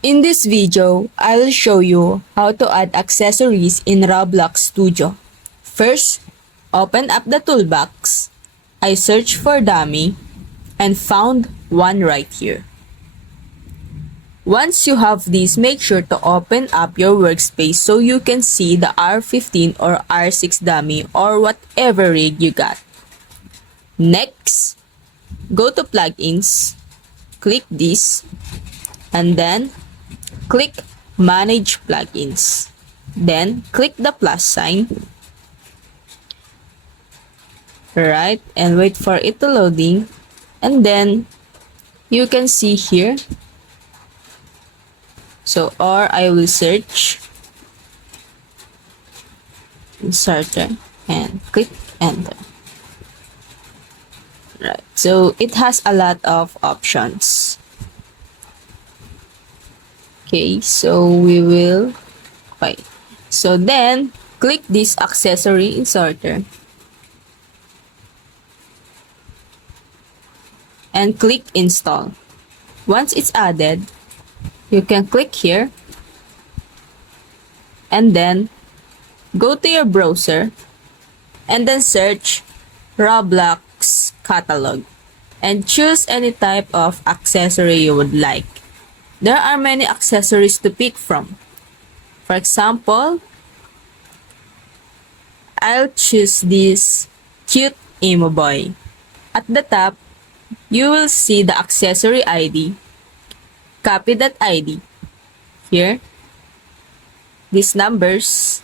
In this video, I'll show you how to add accessories in Roblox Studio. First, open up the toolbox. I searched for dummy and found one right here. Once you have this, make sure to open up your workspace so you can see the R15 or R6 dummy or whatever rig you got. Next, go to plugins, click this, and then click manage plugins. Then click the plus sign. Right, and wait for it to loading. And then you can see here. So, or I will search inserter and click enter. Right, so it has a lot of options. Okay, so we will wait. So then click this accessory inserter and click install. Once it's added, you can click here and then go to your browser and then search Roblox catalog and choose any type of accessory you would like. There are many accessories to pick from. For example, I'll choose this cute emo boy. At the top, you will see the accessory ID. Copy that ID here, these numbers,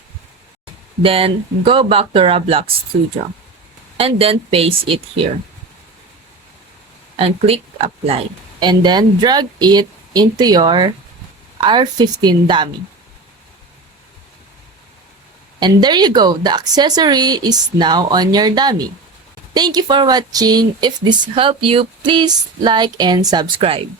then go back to Roblox Studio and then paste it here and click apply and then drag it into your R15 dummy. And there you go, the accessory is now on your dummy. Thank you for watching. If this helped you, please like and subscribe.